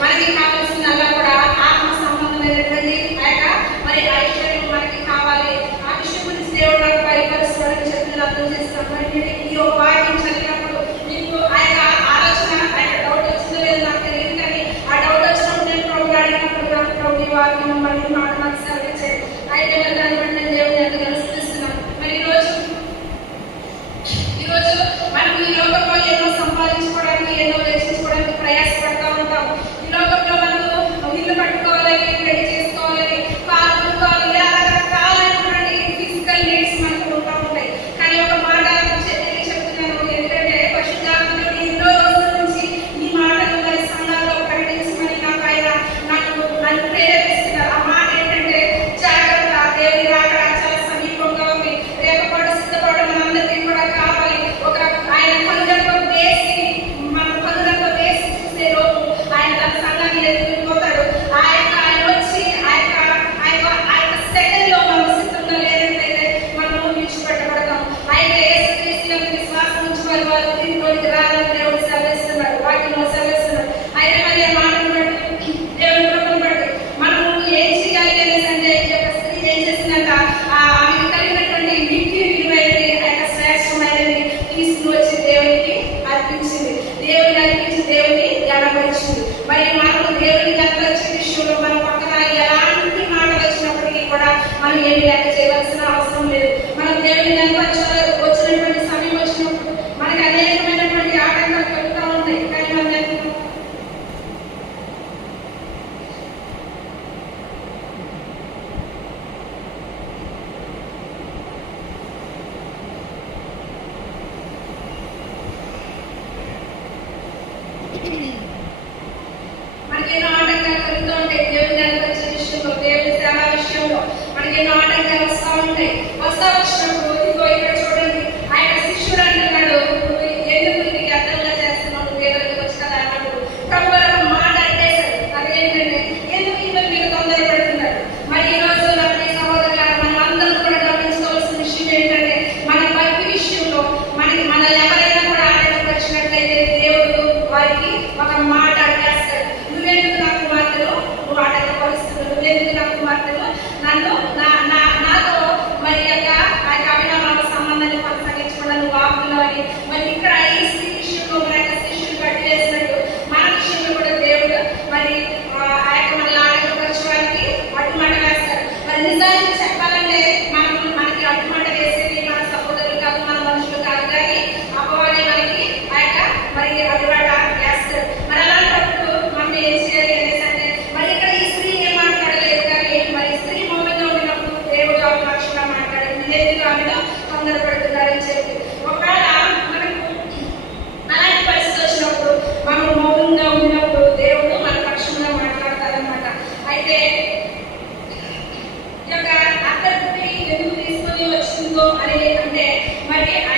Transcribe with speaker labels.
Speaker 1: మనకి కావాల్సిన మరి మనకు దేవుని ఎంత వచ్చిన విషయంలో మన పక్కన ఎలాంటి వచ్చినప్పటికీ కూడా మనం ఏమి లెక్క చేయవలసిన అవసరం లేదు. మనం దేవుని వచ్చినటువంటి సమయం వచ్చినప్పుడు మనకి అనేకమైనటువంటి ఆటంకాలు కలుగుతూ ఉన్నాయి. కానీ మనకి ఎన్నో ఆటంకాలు వస్తూ ఉంటాయి. వస్తా వచ్చినప్పుడు ఇదిగో ఇక్కడ చూడండి ఆయన శిష్యుడు అంటే when we cry Again,